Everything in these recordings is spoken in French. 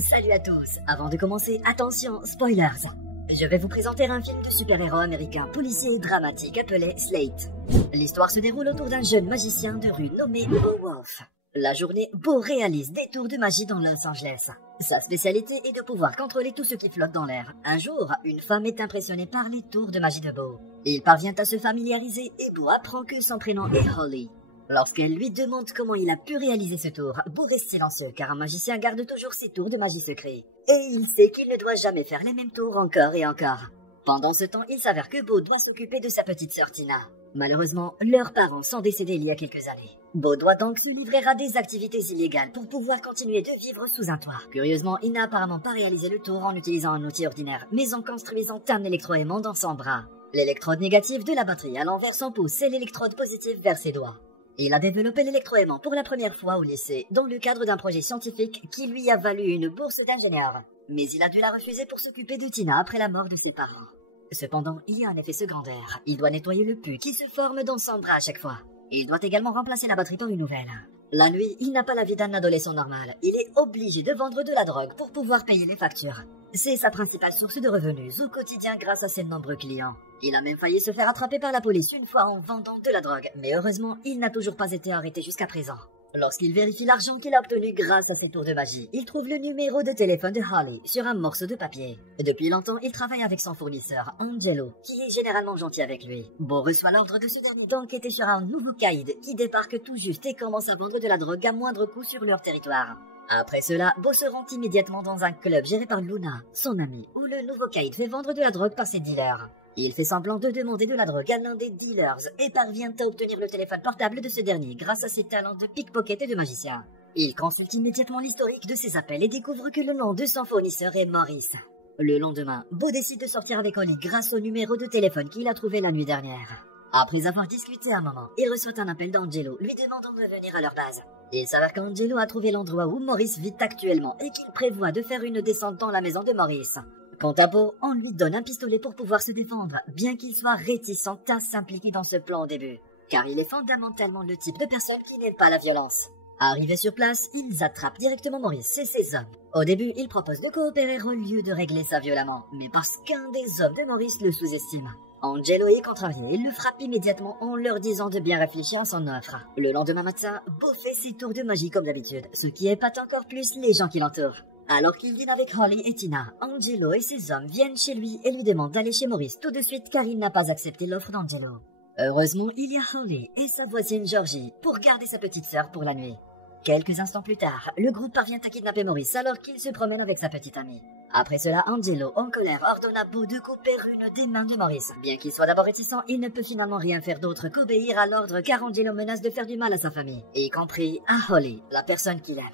Salut à tous. Avant de commencer, attention, spoilers. Je vais vous présenter un film de super-héros américain policier et dramatique appelé Slate. L'histoire se déroule autour d'un jeune magicien de rue nommé Bo Wolf. La journée, Bo réalise des tours de magie dans Los Angeles. Sa spécialité est de pouvoir contrôler tout ce qui flotte dans l'air. Un jour, une femme est impressionnée par les tours de magie de Bo. Il parvient à se familiariser et Bo apprend que son prénom est Holly. Lorsqu'elle lui demande comment il a pu réaliser ce tour, Bo reste silencieux car un magicien garde toujours ses tours de magie secrets. Et il sait qu'il ne doit jamais faire les mêmes tours encore et encore. Pendant ce temps, il s'avère que Bo doit s'occuper de sa petite sœur Tina. Malheureusement, leurs parents sont décédés il y a quelques années. Bo doit donc se livrer à des activités illégales pour pouvoir continuer de vivre sous un toit. Curieusement, il n'a apparemment pas réalisé le tour en utilisant un outil ordinaire, mais en construisant un électroaimant dans son bras. L'électrode négative de la batterie allant vers son pouce et l'électrode positive vers ses doigts. Il a développé l'électroaimant pour la première fois au lycée, dans le cadre d'un projet scientifique qui lui a valu une bourse d'ingénieur. Mais il a dû la refuser pour s'occuper de Tina après la mort de ses parents. Cependant, il y a un effet secondaire. Il doit nettoyer le pus qui se forme dans son bras à chaque fois. Il doit également remplacer la batterie par une nouvelle. La nuit, il n'a pas la vie d'un adolescent normal. Il est obligé de vendre de la drogue pour pouvoir payer les factures. C'est sa principale source de revenus au quotidien grâce à ses nombreux clients. Il a même failli se faire attraper par la police une fois en vendant de la drogue, mais heureusement, il n'a toujours pas été arrêté jusqu'à présent. Lorsqu'il vérifie l'argent qu'il a obtenu grâce à ses tours de magie, il trouve le numéro de téléphone de Holly sur un morceau de papier. Depuis longtemps, il travaille avec son fournisseur, Angelo, qui est généralement gentil avec lui. Bo reçoit l'ordre de ce dernier d'enquêter sur un nouveau caïd qui débarque tout juste et commence à vendre de la drogue à moindre coût sur leur territoire. Après cela, Bo se rend immédiatement dans un club géré par Luna, son amie, où le nouveau caïd fait vendre de la drogue par ses dealers. Il fait semblant de demander de la drogue à l'un des dealers et parvient à obtenir le téléphone portable de ce dernier grâce à ses talents de pickpocket et de magicien. Il consulte immédiatement l'historique de ses appels et découvre que le nom de son fournisseur est Maurice. Le lendemain, Bo décide de sortir avec Holly grâce au numéro de téléphone qu'il a trouvé la nuit dernière. Après avoir discuté un moment, il reçoit un appel d'Angelo lui demandant de revenir à leur base. Il s'avère qu'Angelo a trouvé l'endroit où Maurice vit actuellement et qu'il prévoit de faire une descente dans la maison de Maurice. Quant à Bo, on lui donne un pistolet pour pouvoir se défendre, bien qu'il soit réticent à s'impliquer dans ce plan au début, car il est fondamentalement le type de personne qui n'aime pas la violence. Arrivés sur place, ils attrapent directement Maurice et ses hommes. Au début, ils proposent de coopérer au lieu de régler ça violemment, mais parce qu'un des hommes de Maurice le sous-estime. Angelo est contrarié et le frappe immédiatement en leur disant de bien réfléchir à son offre. Le lendemain matin, Bo fait ses tours de magie comme d'habitude, ce qui épate encore plus les gens qui l'entourent. Alors qu'il dîne avec Holly et Tina, Angelo et ses hommes viennent chez lui et lui demandent d'aller chez Maurice tout de suite car il n'a pas accepté l'offre d'Angelo. Heureusement, il y a Holly et sa voisine Georgie pour garder sa petite sœur pour la nuit. Quelques instants plus tard, le groupe parvient à kidnapper Maurice alors qu'il se promène avec sa petite amie. Après cela, Angelo, en colère, ordonne à Bo de couper une des mains de Maurice. Bien qu'il soit d'abord réticent, il ne peut finalement rien faire d'autre qu'obéir à l'ordre car Angelo menace de faire du mal à sa famille, y compris à Holly, la personne qu'il aime.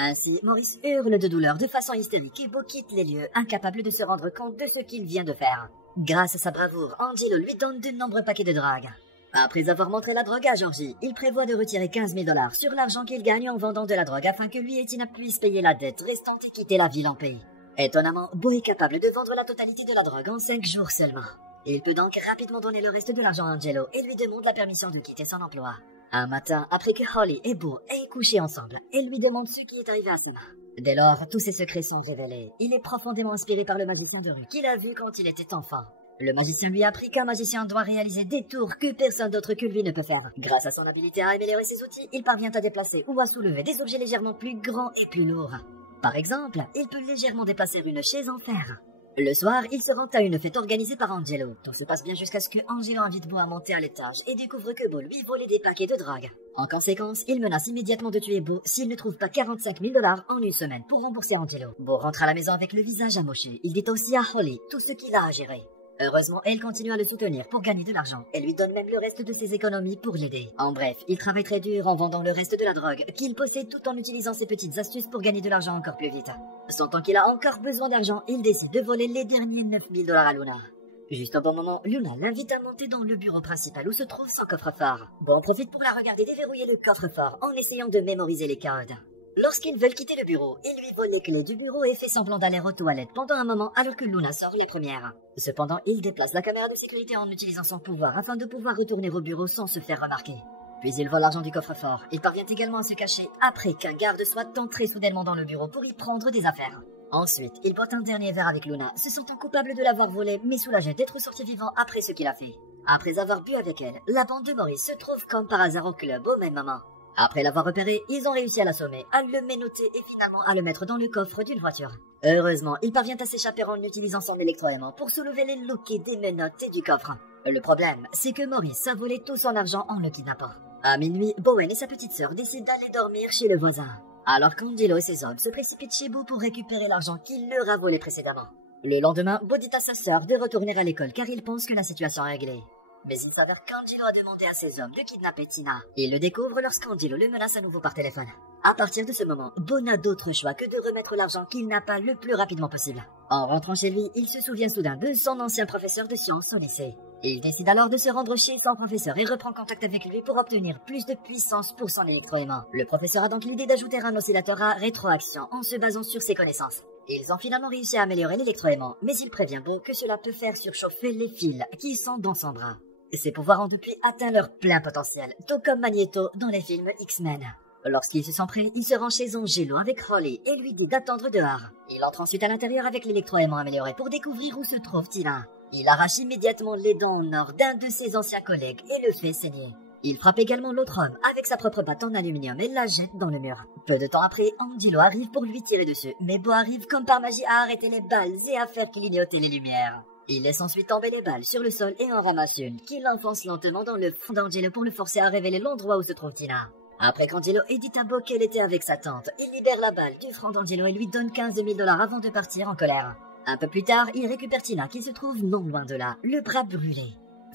Ainsi, Maurice hurle de douleur de façon hystérique et Bo quitte les lieux, incapable de se rendre compte de ce qu'il vient de faire. Grâce à sa bravoure, Angelo lui donne de nombreux paquets de drogue. Après avoir montré la drogue à Georgie, il prévoit de retirer 15 000 $ sur l'argent qu'il gagne en vendant de la drogue afin que lui et Tina puissent payer la dette restante et quitter la ville en paix. Étonnamment, Bo est capable de vendre la totalité de la drogue en 5 jours seulement. Il peut donc rapidement donner le reste de l'argent à Angelo et lui demande la permission de quitter son emploi. Un matin, après que Holly et Bo aient couché ensemble, elle lui demande ce qui est arrivé à sa main. Dès lors, tous ses secrets sont révélés. Il est profondément inspiré par le magicien de rue qu'il a vu quand il était enfant. Le magicien lui a appris qu'un magicien doit réaliser des tours que personne d'autre que lui ne peut faire. Grâce à son habilité à améliorer ses outils, il parvient à déplacer ou à soulever des objets légèrement plus grands et plus lourds. Par exemple, il peut légèrement déplacer une chaise en fer. Le soir, il se rend à une fête organisée par Angelo. Tout se passe bien jusqu'à ce que Angelo invite Bo à monter à l'étage et découvre que Bo lui volait des paquets de drogue. En conséquence, il menace immédiatement de tuer Bo s'il ne trouve pas 45 000 $ en une semaine pour rembourser Angelo. Bo rentre à la maison avec le visage amoché. Il dit aussi à Holly tout ce qu'il a à gérer. Heureusement, elle continue à le soutenir pour gagner de l'argent. Elle lui donne même le reste de ses économies pour l'aider. En bref, il travaille très dur en vendant le reste de la drogue qu'il possède tout en utilisant ses petites astuces pour gagner de l'argent encore plus vite. Sentant qu'il a encore besoin d'argent, il décide de voler les derniers 9 000 $ à Luna. Juste au bon moment, Luna l'invite à monter dans le bureau principal où se trouve son coffre-fort. Bo en profite pour la regarder déverrouiller le coffre-fort en essayant de mémoriser les codes. Lorsqu'ils veulent quitter le bureau, il lui vole les clés du bureau et fait semblant d'aller aux toilettes pendant un moment alors que Luna sort les premières. Cependant, il déplace la caméra de sécurité en utilisant son pouvoir afin de pouvoir retourner au bureau sans se faire remarquer. Puis il vole l'argent du coffre-fort. Il parvient également à se cacher après qu'un garde soit entré soudainement dans le bureau pour y prendre des affaires. Ensuite, il boit un dernier verre avec Luna, se sentant coupable de l'avoir volé mais soulagé d'être sorti vivant après ce qu'il a fait. Après avoir bu avec elle, la bande de Maurice se trouve comme par hasard au club au même moment. Après l'avoir repéré, ils ont réussi à l'assommer, à le menotter et finalement à le mettre dans le coffre d'une voiture. Heureusement, il parvient à s'échapper en utilisant son électroaimant pour soulever les loquets des menottes et du coffre. Le problème, c'est que Maurice a volé tout son argent en le kidnappant. À minuit, Bowen et sa petite sœur décident d'aller dormir chez le voisin, alors qu'Angelo et ses hommes se précipitent chez Bo pour récupérer l'argent qu'il leur a volé précédemment. Le lendemain, Bo dit à sa sœur de retourner à l'école car il pense que la situation est réglée. Mais il s'avère qu'Angelo a demandé à ses hommes de kidnapper Tina. Il le découvre lorsqu'Angelo le menace à nouveau par téléphone. À partir de ce moment, Bo n'a d'autre choix que de remettre l'argent qu'il n'a pas le plus rapidement possible. En rentrant chez lui, il se souvient soudain de son ancien professeur de sciences au lycée. Il décide alors de se rendre chez son professeur et reprend contact avec lui pour obtenir plus de puissance pour son électroaimant. Le professeur a donc l'idée d'ajouter un oscillateur à rétroaction en se basant sur ses connaissances. Ils ont finalement réussi à améliorer l'électroaimant, mais il prévient Bo que cela peut faire surchauffer les fils qui sont dans son bras. Ses pouvoirs ont depuis atteint leur plein potentiel, tout comme Magneto dans les films X-Men. Lorsqu'il se sent prêt, il se rend chez Angelo avec Holly et lui dit d'attendre dehors. Il entre ensuite à l'intérieur avec l'électroaimant amélioré pour découvrir où se trouve Tina. Il arrache immédiatement les dents en or d'un de ses anciens collègues et le fait saigner. Il frappe également l'autre homme avec sa propre batte en aluminium et la jette dans le mur. Peu de temps après, Angelo arrive pour lui tirer dessus, mais Bo arrive comme par magie à arrêter les balles et à faire clignoter les lumières. Il laisse ensuite tomber les balles sur le sol et en ramasse une, qu'il enfonce lentement dans le front d'Angelo pour le forcer à révéler l'endroit où se trouve Tina. Après qu'Angelo ait dit à Bo qu'elle était avec sa tante, il libère la balle du front d'Angelo et lui donne 15 000 $ avant de partir en colère. Un peu plus tard, il récupère Tina qui se trouve non loin de là, le bras brûlé.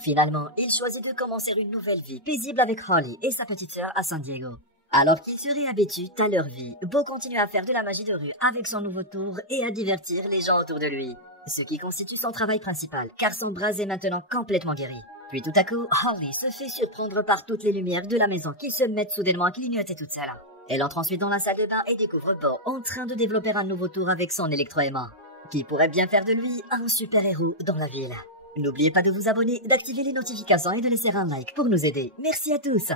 Finalement, il choisit de commencer une nouvelle vie paisible avec Holly et sa petite sœur à San Diego. Alors qu'ils se réhabituent à leur vie, Bo continue à faire de la magie de rue avec son nouveau tour et à divertir les gens autour de lui. Ce qui constitue son travail principal, car son bras est maintenant complètement guéri. Puis tout à coup, Holly se fait surprendre par toutes les lumières de la maison qui se mettent soudainement à clignoter toute seule. Elle entre ensuite dans la salle de bain et découvre Bo en train de développer un nouveau tour avec son électroaimant, qui pourrait bien faire de lui un super-héros dans la ville. N'oubliez pas de vous abonner, d'activer les notifications et de laisser un like pour nous aider. Merci à tous!